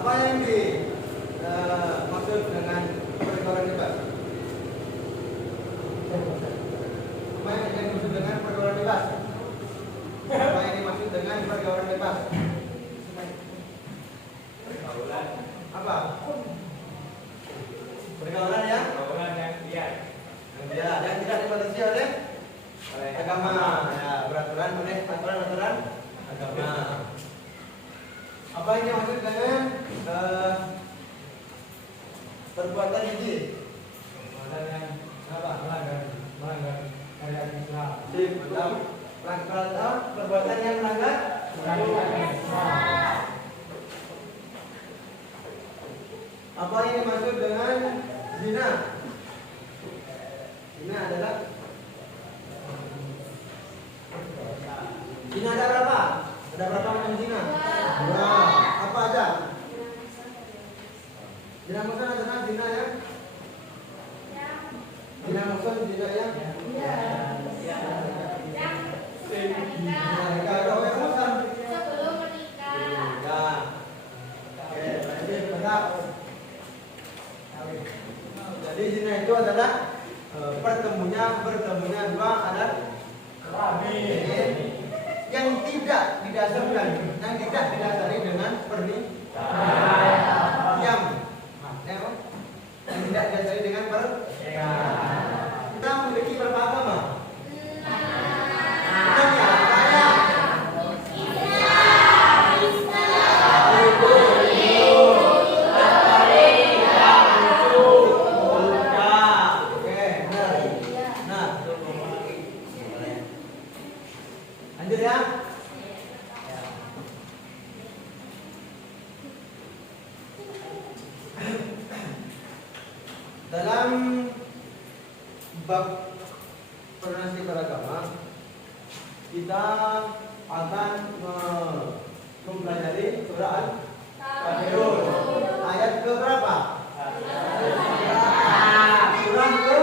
Apa yang dimaksud dengan pergaulan bebas? Apa yang dimaksud dengan pergaulan bebas? Apa yang dimaksud dengan pergaulan bebas? Pergaulan. Apa? Pergaulan yang liar. yang tidak dibatasi oleh agama. Ya, beraturan oleh aturan-aturan agama. Apa yang dimaksud dengan perbuatan ini? Perbuatan yang Apa? melanggar syariat Islam. Perbuatan yang melanggar Islam. apa yang dimaksud dengan zina? Zina adalah zina ada berapa? Ada berapa macam zina? Dua. Apa aja? Zina maksud adalah zina yang zina maksud zina yang kalau yang maksud sebelum menikah. ya. Oke, berarti benar. Jadi zina itu adalah bertemunya dua adat yang tidak didasari dengan pernikahan. Yang tidak didasari dengan pernikahan. Kita memiliki berapa agama? Lanjut ya. Dalam bab koordinasi beragama kita akan mempelajari surah Al-Kafirun ayat ke berapa? Surah ke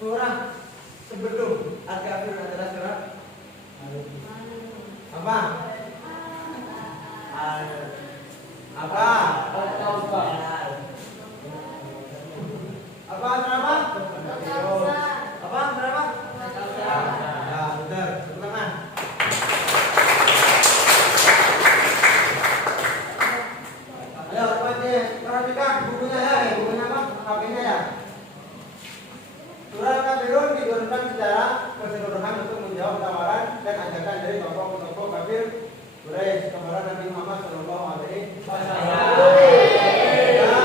surah sebelum Al-Kafirun adalah surah apa? Apa? Apa berapa? Apa berapa? Ya, benar. Tepuk tangan. Ayo, perhatikan bukunya ya. Bukunya apa? HP-nya ya. Surah Al-Kafirun diturunkan secara keseluruhan untuk menjawab tawaran dan ajakan dari tokoh-tokoh kafir Quraisy kepada Nabi Muhammad SAW.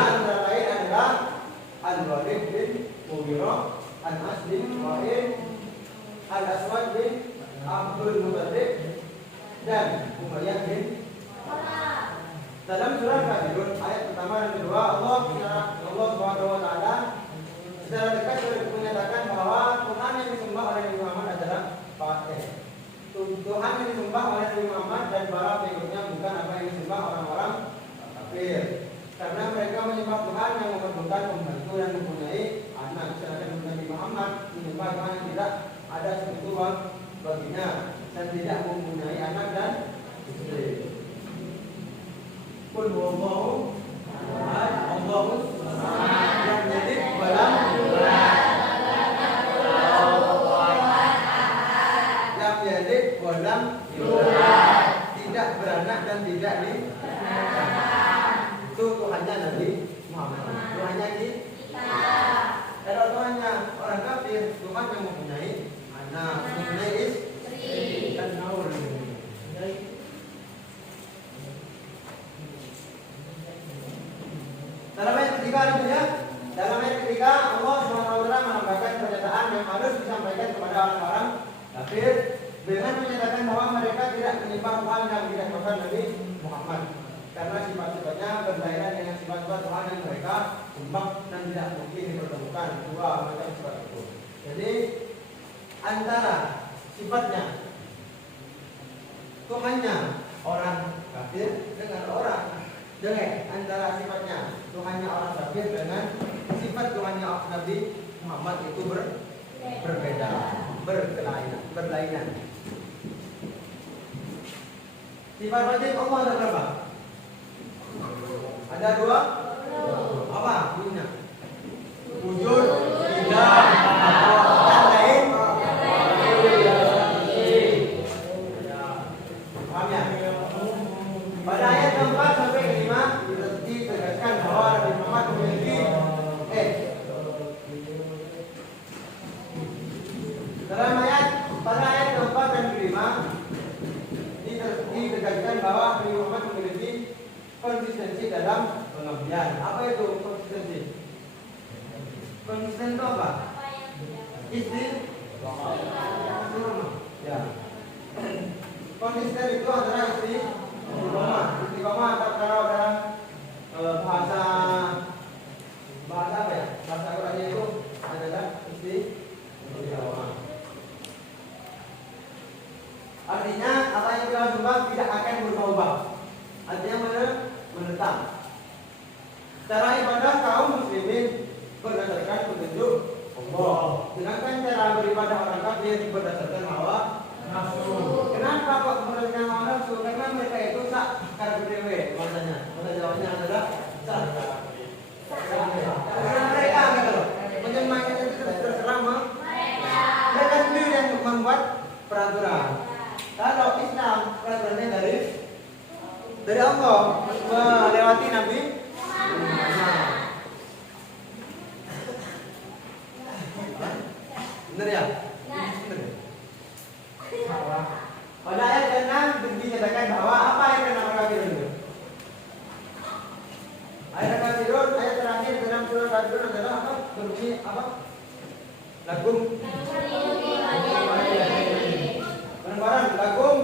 Antara lain adalah Al-Walid bin Mughirah, Al-As bin Wa'il, Al-Aswad bin Abdul Muttalib, dan Umayyah bin dalam surah Al-Kafirun ayat pertama dan kedua Allah Subhanahu wa taala secara tegas menyatakan bahwa Tuhan yang disembah oleh Nabi Muhammad adalah Tuhan yang disembah oleh Nabi Muhammad dan para pengikutnya bukan apa yang disembah orang-orang kafir. Karena mereka menyembah Tuhan yang memerlukan pembantu dan mempunyai anak. Sedangkan Nabi Muhammad menyembah Tuhan yang tidak ada sekutu baginya dan tidak mempunyai anak dan istri. Qul huwallahu ahad, Allahus samad, lam yalid wa lam yulad. Lam yalid wa lam yulad. Tidak beranak dan tidak itu Tuhannya Nabi Muhammad. Tuhannya kita. Kalau Tuhannya orang kafir, Tuhan yang mempunyai anak, mempunyai istri dan naur. Dalam ayat ketiga Allah SWT menambahkan pernyataan yang harus disampaikan kepada orang-orang kafir dengan menyatakan bahwa mereka tidak menyembah Tuhan yang tidak Tuhan Nabi Muhammad karena sifat-sifatnya berlainan dengan sifat-sifat Tuhan yang mereka sembah dan tidak mungkin dipertemukan dua macam sifat itu. Jadi antara sifatnya Tuhannya orang kafir dengan antara sifatnya Tuhannya orang kafir dengan sifat Tuhannya Nabi Muhammad itu berbeda, berlainan. Sifat wajib Allah ada berapa? Ada 2. Apa bunyinya? Wujud, tidak, dan lain. Paham ya? Pada ayat 4 sampai 5 ditegaskan bahwa Nabi Muhammad memiliki pada ayat 4 dan 5 ditegaskan bahwa Nabi Muhammad memiliki konsistensi dalam pengabdian. Apa itu konsistensi? Konsisten itu apa? Istiqomah. Ya. Konsisten itu adalah istiqomah. Istiqomah kalau dalam bahasa apa ya? Bahasa Qurannya itu adalah istiqomah. Artinya apa yang kita sembah tidak akan berubah. Artinya menetap. Cara ibadah kaum muslimin berdasarkan petunjuk Allah. Sedangkan cara beribadah orang kafir berdasarkan hawa nafsu. Kenapa kok berdasarkan hawa nafsu? Karena mereka itu sak karbedewe bahasanya. Bahasa Jawanya adalah sak. Karena mereka gitu loh. Menyembahnya itu terserah mereka sendiri yang membuat peraturan. Kalau Islam peraturannya dari Allah melewati Nabi Muhammad. Benar ya? Benar. Pada ayat 6 dinyatakan bahwa apa yang kena kafirun itu? Ayat kafirun, ayat terakhir dalam surah kafirun adalah apa? Berbunyi apa? Lakum. Penebaran lakum.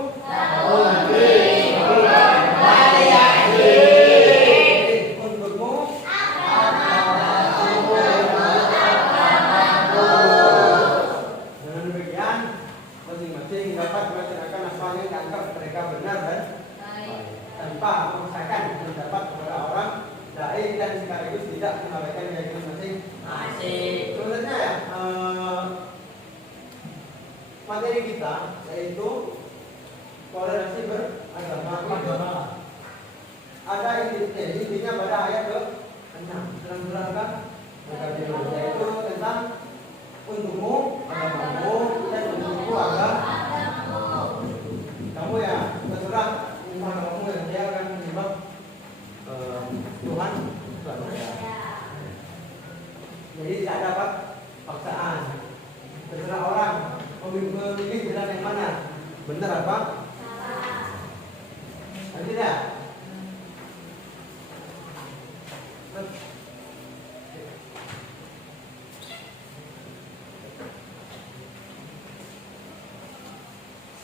Tanpa memaksakan pendapat kepada orang dai dan sekaligus tidak mengabaikan keyakinan masing-masing. Sebenarnya ya, materi kita yaitu toleransi beragama. Ada intinya pada ayat ke-6 dalam surah Al-Kafirun, yaitu tentang untukmu agamamu dan untukku agamamu. Kamu ya terserah kamu yang dia akan menyembah Tuhan saya. Jadi tidak dapat paksaan. Terserah orang memilih jalan yang mana, benar apa? Salah. Tidak.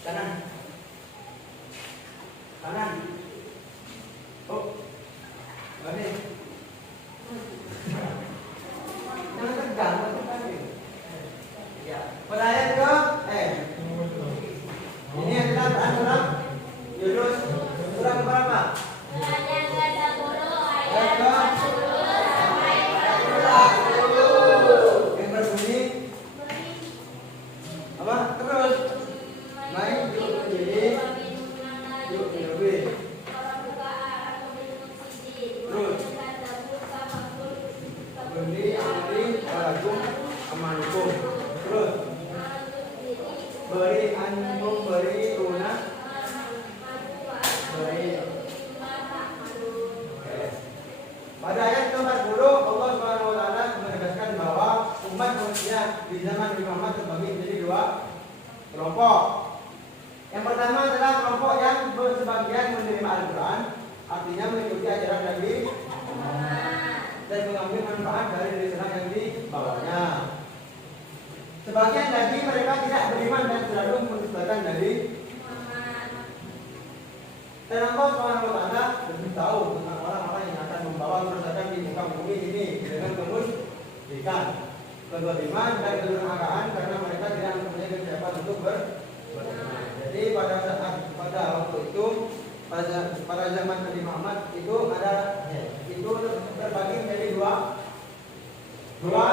Kanan. Kanan. Oh. Balik. Jangan tegang, ya. Pada ayat ke ini adalah surah Yunus, surah keberapa? Surahnya ke-10 Ayat ayat ke 40 sampai 40. yang berbunyi apa? Terus naik yuk jadi yuk lebih. Terus beri amri walakum amanukum. Terus beri ankum beri tuna beri. Pada ayat ke-40 Allah Subhanahu wa taala menegaskan bahwa umat manusia di zaman Nabi Muhammad terbagi menjadi 2 kelompok. Yang pertama adalah kelompok yang sebagian menerima Al-Quran, artinya mengikuti ajaran Nabi dan mengambil manfaat dari risalah yang dibawanya. Sebagian lagi mereka tidak beriman dan selalu mendustakan Nabi. Dan Allah Subhanahu wa taala lebih tahu tentang orang-orang yang akan membawa kerusakan di muka bumi ini dengan kemusyrikan, kezaliman dan kedurhakaan karena mereka tidak mempunyai kesiapan untuk beriman. Jadi pada waktu itu pada zaman Nabi Muhammad itu terbagi menjadi dua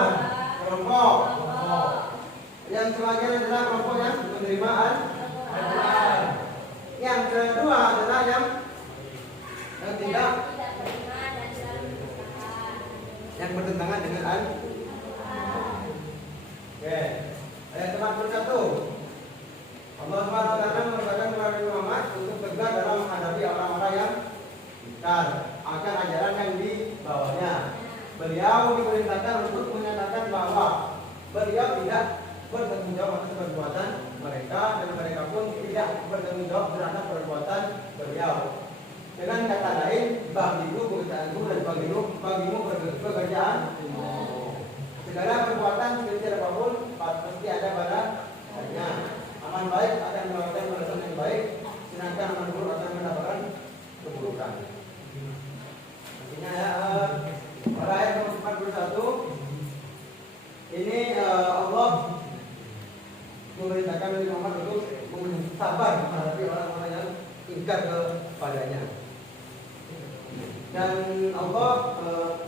kelompok. Yang sebagian adalah kelompok yang penerimaan. Yang kedua adalah yang tidak, yang bertentangan dengan Oke. Ayat 41. Allah Subhanahu wa taala memerintahkan kepada Nabi Muhammad untuk tegar dalam menghadapi orang-orang yang ingkar akan ajaran yang dibawanya. Beliau diperintahkan untuk menyatakan bahwa beliau tidak bertanggung jawab atas perbuatan mereka dan mereka pun tidak bertanggung jawab terhadap perbuatan beliau. Dengan kata lain, bagimu pekerjaanmu dan bagimu pekerjaan. Segala perbuatan sekecil apapun pasti ada balasnya. Aman baik akan mendapatkan balasan yang baik, sedangkan aman buruk akan mendapatkan keburukan. Artinya ya, pada ayat 41 ini Allah memerintahkan Nabi Muhammad untuk sabar menghadapi orang-orang yang ingkar kepadanya. Dan Allah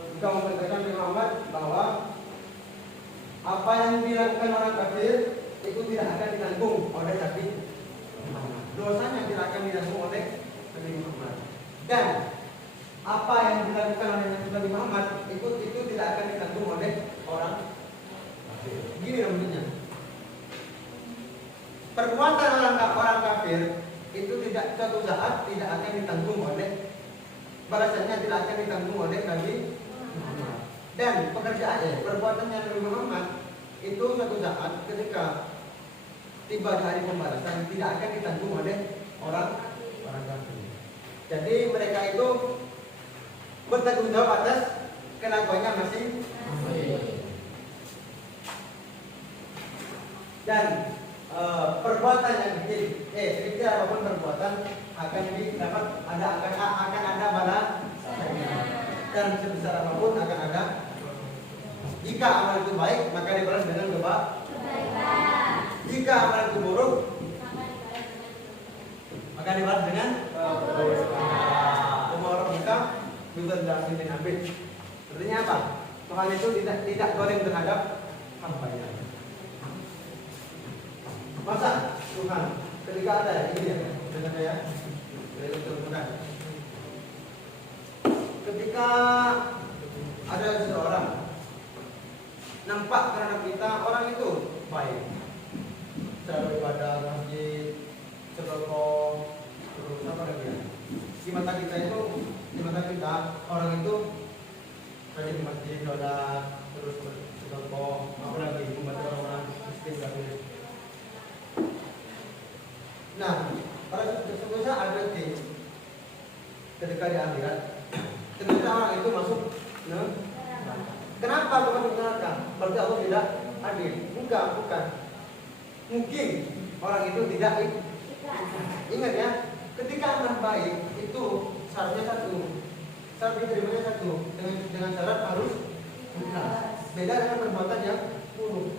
juga memerintahkan Nabi Muhammad bahwa apa yang dilakukan orang kafir itu tidak akan ditanggung oleh Nabi Muhammad. Dosanya tidak akan ditanggung oleh Nabi Muhammad. Dan apa yang dilakukan oleh Nabi Muhammad itu tidak akan ditanggung oleh orang kafir. Gini maksudnya. Perbuatan orang kafir itu tidak suatu saat tidak akan ditanggung oleh balasannya tidak akan ditanggung oleh Nabi Muhammad. Dan perbuatannya Nabi Muhammad itu suatu saat ketika tiba di hari pembalasan tidak akan ditanggung oleh orang kafir. Jadi mereka itu bertanggung jawab atas kelakuannya masing-masing. Dan perbuatan yang kecil apapun perbuatan akan ada balasannya. Dan sebesar apapun akan ada. Jika amal itu baik maka dibalas dengan kebaikan. Jika amal itu buruk maka dibalas dengan kebaikan. Kita juga dalam sini Nabi. Artinya apa? Tuhan itu tidak goreng terhadap hamba-Nya. Masa Tuhan ketika ada ini ya, dengan ya, ketika ada seseorang nampak terhadap kita orang itu baik, cara ibadah, masjid, sedekah, terus apa lagi? Di mata kita orang itu rajin di masjid, sholat, terus sedekah, apa lagi membantu orang miskin kafir. Nah, pada suatu saat nanti ketika di akhirat, ternyata orang itu masuk neraka. Kenapa bukan masuk neraka? Berarti Allah tidak adil. Bukan. Mungkin orang itu tidak ingat ya. Ketika amal baik itu syaratnya satu, syarat diterimanya satu, dengan syarat harus ikhlas. Beda dengan perbuatan yang buruk.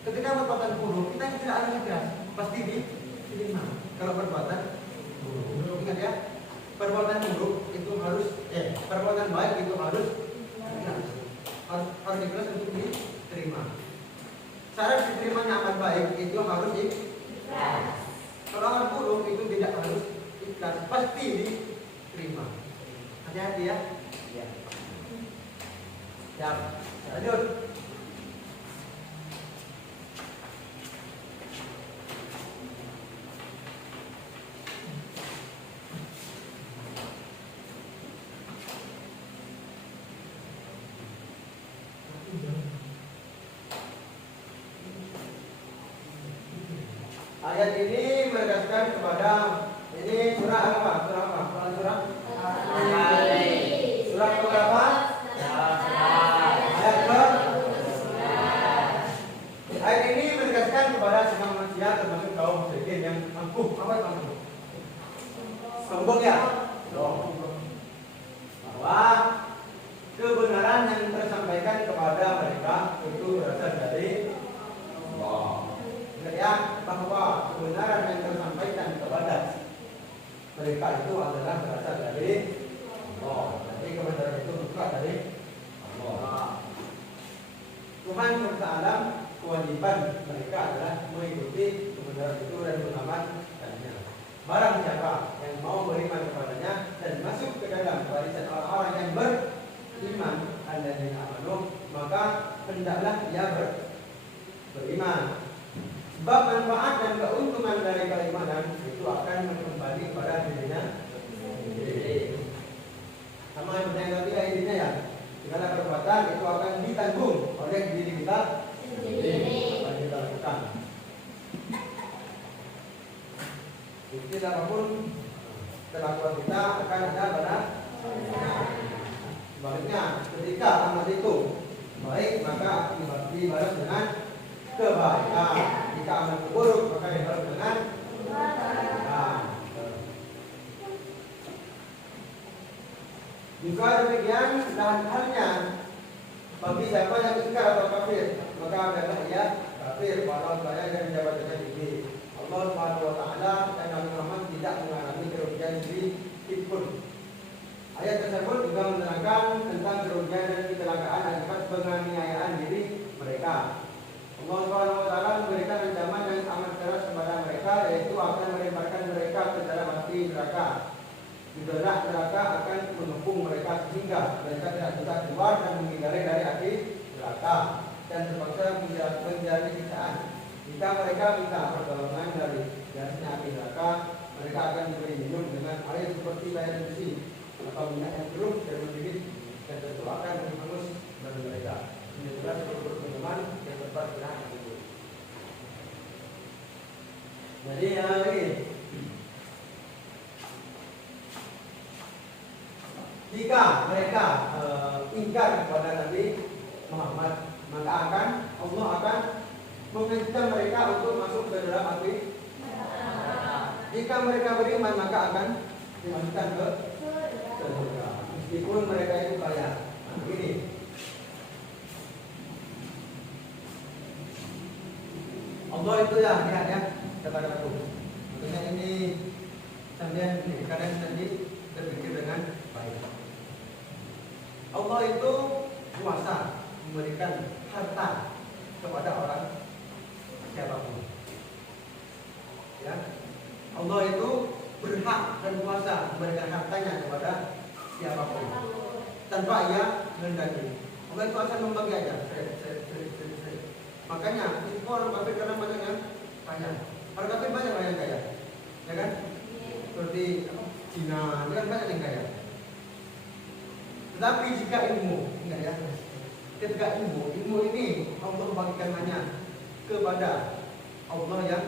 Ketika perbuatan buruk kita tidak harus ikhlas, pasti diterima. Kalau perbuatan buruk, ingat ya, perbuatan buruk itu harus, perbuatan baik itu harus ikhlas, harus ikhlas untuk diterima. Syarat diterimanya amal baik itu harus ikhlas. Kalau amal buruk itu tidak harus ikhlas, pasti diterima. Hati-hati ya. Ya, lanjut. Ayat ini menegaskan kepada ini surah apa? Surah berapa? Ayat ini menegaskan kepada semua manusia termasuk kaum musyrikin yang angkuh. Apa itu angkuh? Sombong ya? Bahwa kebenaran yang tersampaikan kepada mereka itu berasal dari Allah. Ya, bahwa kebenaran yang tersampaikan kepada mereka itu adalah berasal dari Allah. Jadi kebenaran itu bukan dari Allah. Tuhan berta'ala kewajiban mereka adalah mengikuti kebenaran itu dan mengamalkannya. Barang siapa yang mau beriman kepadanya dan masuk ke dalam barisan orang-orang yang beriman alladzina amanu, maka hendaklah ia beriman. Sebab manfaat dan keuntungan dari keimanan itu akan kembali pada dirinya sendiri. Sama yang tadi ayatnya ya, segala perbuatan itu akan ditanggung oleh diri kita sendiri. Apa yang kita lakukan. Bukti apapun kelakuan kita akan ada pada sebaliknya, ketika amal itu baik maka dibalas dengan kebaikan. Jika amal buruk maka dibalas dengan kebaikan. Juga demikian dan halnya bagi siapa yang ingkar atau kafir, maka adalah ia kafir walau saya dan jabatannya tinggi. Allah Subhanahu wa taala dan Nabi Muhammad tidak mengalami kerugian sedikit pun. Ayat tersebut juga menerangkan tentang kerugian dan kecelakaan akibat penganiayaan diri mereka. Allah Subhanahu wa taala memberikan ancaman yang amat keras kepada mereka, yaitu akan melemparkan mereka ke dalam api neraka. Di dalam neraka akan mengepung mereka sehingga mereka tidak bisa keluar dan menghindari dari api neraka dan terpaksa menjalani siksaan. Jika mereka minta pertolongan dari gasnya api neraka, mereka akan diberi minum dengan air seperti air besi atau minyak yang keruh dan mendidih, dan tentu akan menghanguskan badan mereka. Ini adalah seluruh minuman yang tempat istirahat itu. Jadi yang lagi, jika mereka ingkar kepada Nabi Muhammad, maka Allah akan mengancam mereka untuk masuk ke dalam api. Jika mereka beriman, maka akan dimasukkan ke surga, meskipun mereka itu kaya. Ini Allah itu ya, lihat ya, kata-kataku. Makanya ini sambil kadang nanti berpikir dengan baik. Allah itu kuasa memberikan harta kepada orang siapapun. Ya, Allah itu berhak dan kuasa memberikan hartanya kepada siapapun tanpa ia menghendaki. Allah itu asal membagi aja. Makanya itu orang kafir karena banyak yang kaya. Orang kafir banyak yang kaya, ya kan? Seperti Cina, kan banyak yang kaya. Tetapi jika ilmu, ingat ya, ketika ilmu ini Allah bagikannya kepada Allah yang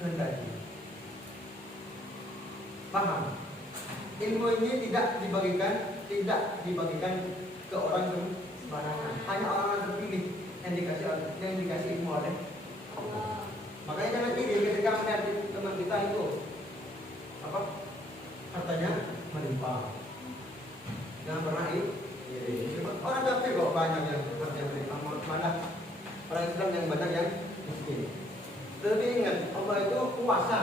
kehendaki. Paham? Ilmu ini tidak dibagikan ke orang sembarangan. Hanya orang terpilih yang dikasih ilmu oleh Allah. Makanya jangan iri ketika melihat teman kita itu apa hartanya melimpah. Jangan pernah iri. Orang kafir kok banyak yang hartanya melimpah, malah orang Islam yang banyak yang miskin. Tetapi ingat, Allah itu kuasa.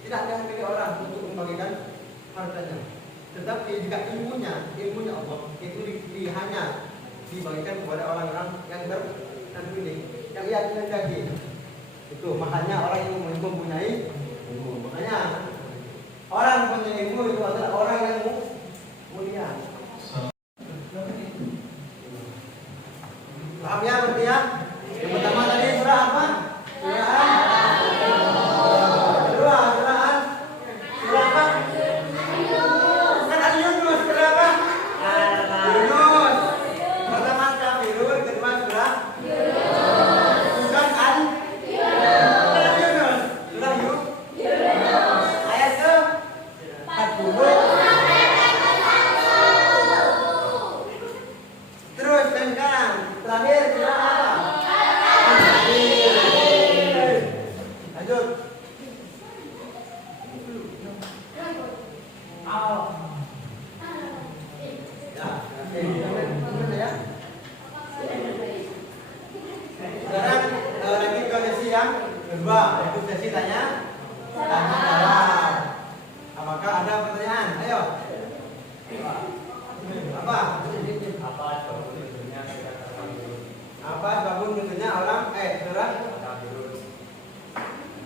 Tidak ada milik orang untuk membagikan hartanya. Tetapi jika ilmunya Allah itu hanya dibagikan kepada orang-orang yang terpilih, yang ia kehendaki. Itu makanya orang yang mempunyai ilmu. Makanya orang punya ilmu itu adalah orang yang mulia. Paham ya berarti ya? Yang pertama tadi surah apa?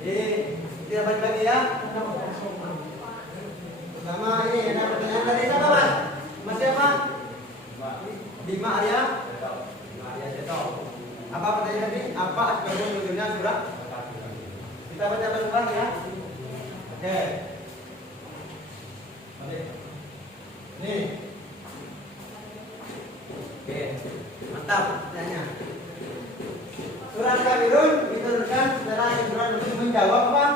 Kita balik lagi ya. Pertama ini ada pertanyaan dari siapa mas? Mas siapa? Bima Arya. Bima Arya Seto. Apa pertanyaan tadi? Apa asbabun nuzulnya surah? Kita baca bareng-bareng ya. Oke. Nih. Oke. Mantap pertanyaannya. Surah Kafirun diturunkan setelah surah Nuzul menjawab apa?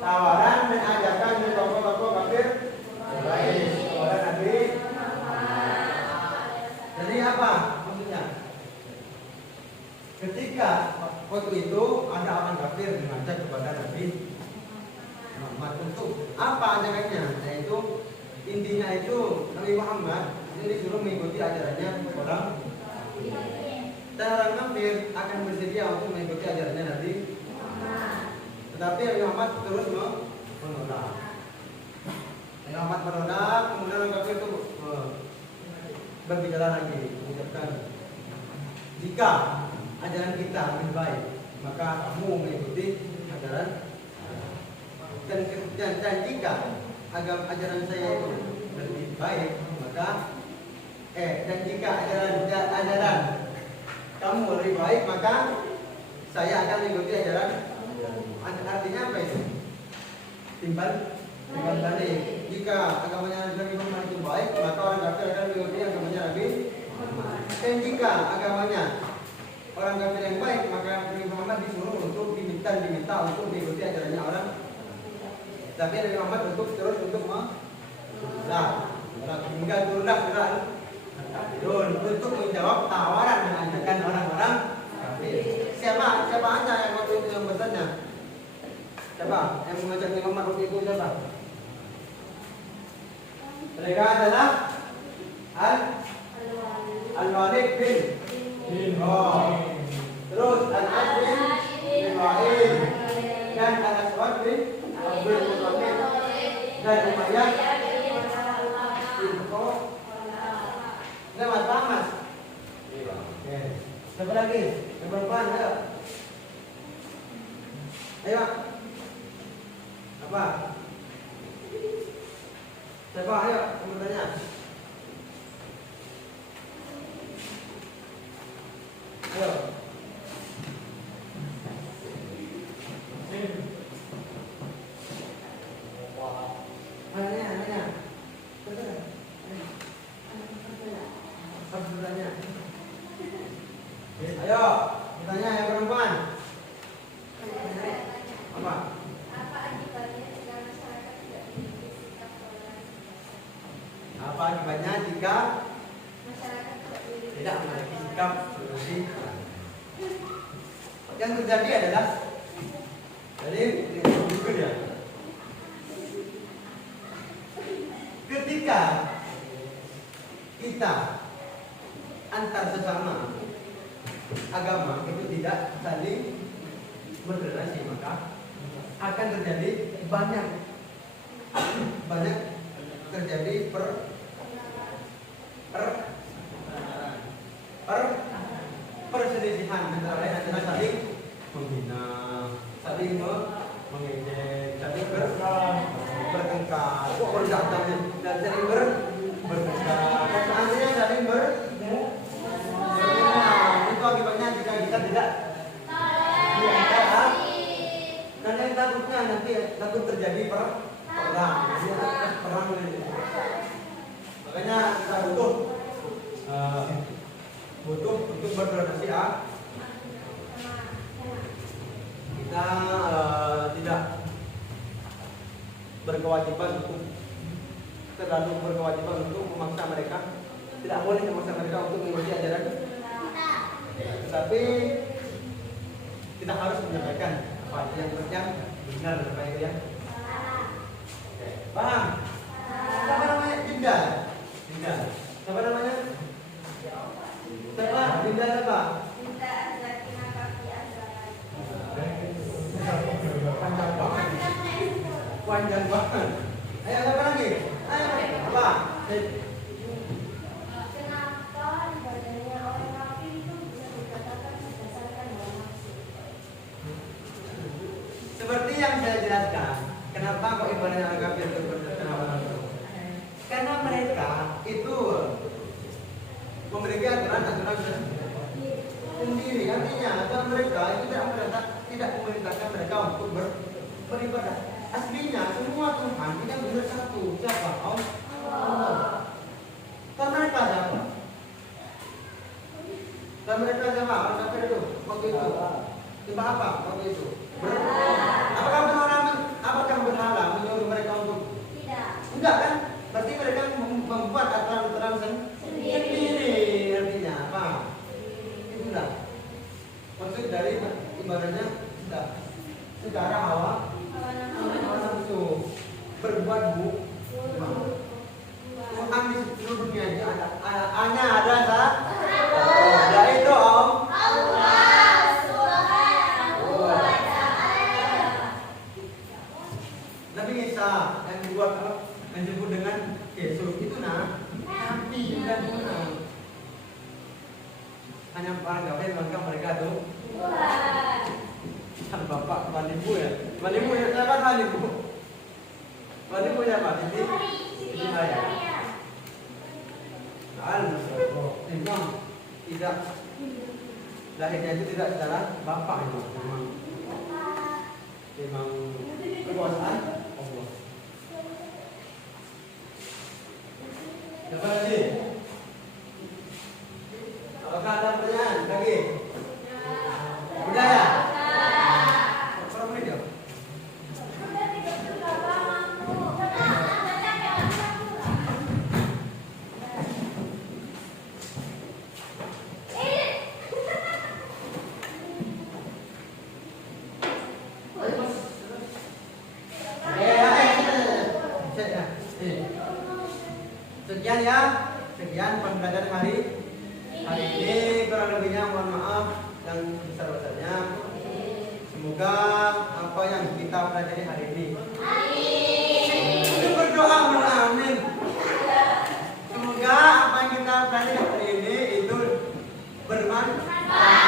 Tawaran dan ajakan dari tokoh-tokoh kafir Quraisy kepada Nabi. Jadi apa maksudnya? Ketika waktu itu ada orang kafir mengajak kepada Nabi Muhammad untuk apa ajakannya? Yaitu intinya itu Nabi Muhammad itu disuruh mengikuti ajarannya orang dan orang kafir akan bersedia untuk mengikuti ajarannya Nabi Muhammad. Tetapi Nabi Muhammad terus menolak. Nabi Muhammad menolak, kemudian orang kafir itu berbicara lagi, mengucapkan, jika ajaran kita lebih baik, maka kamu mengikuti ajaran dan jika ajaran saya itu lebih baik, maka dan jika ajaran kamu lebih baik, maka saya akan mengikuti ajaran. Artinya apa itu? Timbal balik. Jika agamanya Nabi Muhammad itu baik, maka orang kafir akan mengikuti agamanya Nabi Muhammad. Dan jika agamanya orang kafir yang baik, maka Nabi Muhammad disuruh untuk diminta untuk mengikuti ajarannya orang. Tapi Nabi Muhammad terus untuk hingga turunlah surah Al-Kafirun untuk menjawab tawaran yang ajakan orang-orang kafir. Siapa aja yang waktu itu yang bertanya? Siapa yang mengajak Nabi Muhammad waktu itu siapa? Mereka adalah Al-Walid bin terus Al-As bin Wa'il dan Al-Aswad bin Abdul Muttalib dan Umayyah bin Khalaf. Lewat Mas. Oke. Siapa lagi? Yang perempuan, ayo. Ayo. Apa? Siapa? Ayo, kamu tanya. Ayo. Nanya. Ayo, ditanya yang perempuan. Apa? Apa akibatnya jika masyarakat tidak memiliki sikap toleransi? Apa akibatnya jika Masyarakat tidak memiliki sikap toleransi? Yang terjadi adalah berikut ya. Ketika kita antar sesama agama itu tidak saling berrelasi, maka akan terjadi banyak terjadi perselisihan antara saling menghina, saling mengejek, saling bertengkar, dan saling bertengkar. Seandainya saling itu akibatnya jika kita tidak diantara, dan yang takutnya nanti takut terjadi perang. Makanya kita butuh untuk berrelasi kita tidak terlalu berkewajiban untuk memaksa mereka. Tidak boleh memaksa mereka untuk mengikuti ajaran. Tetapi kita harus menyampaikan apa yang benar dan baik ya. Paham? Siapa namanya? Dinda. Siapa namanya? Siapa? Dinda siapa? Dinda Zakinah Kafi Azrakan. Panjang banget. Ayo siapa lagi? Ayo. Apa? Kenapa ibadahnya orang kafir itu bisa dikatakan berdasarkan hawa nafsu? Seperti yang saya jelaskan, kenapa kok ibadahnya orang kafir itu bertentangan itu? Karena mereka itu memiliki aturan-aturan sendiri. Artinya aturan mereka itu tidak memerintahkan mereka untuk beribadah. Aslinya semua Tuhan itu benar satu. Siapa? Allah. Dan mereka siapa? Dan mereka siapa? Orang kafir itu waktu itu. Tiba apa waktu itu? Apakah berhala menyuruh mereka untuk? Tidak. Enggak kan? Berarti mereka membuat aturan-aturan sendiri. Artinya apa? Itu enggak. Maksud dari ibadahnya sudah secara hawa nafsu berbuat Tuhan di seluruh dunia ini hanya ada satu, yaitu Allah Subhanahu wa ta'ala. Nabi Isa yang disebut dengan Yesus itu nabi bukan Tuhan. Hanya orang kafir menganggap mereka tuh kan bapak Tuhan Ibu ya. Tuhan Ibu ya siapa Tuhan Ibu? Tuhan Ibu siapa? Siti Maya. Memang tidak lahirnya itu tidak secara bapak itu memang kekuasaan Allah. Terima kasih. Apakah ada pertanyaan lagi? Budaya. Berapa menit ya? Sekian ya, sekian pembelajaran hari ini. Kurang lebihnya mohon maaf yang besar-besarnya. Semoga apa yang kita pelajari hari ini, berdoa amin. Semoga apa yang kita pelajari hari ini itu bermanfaat.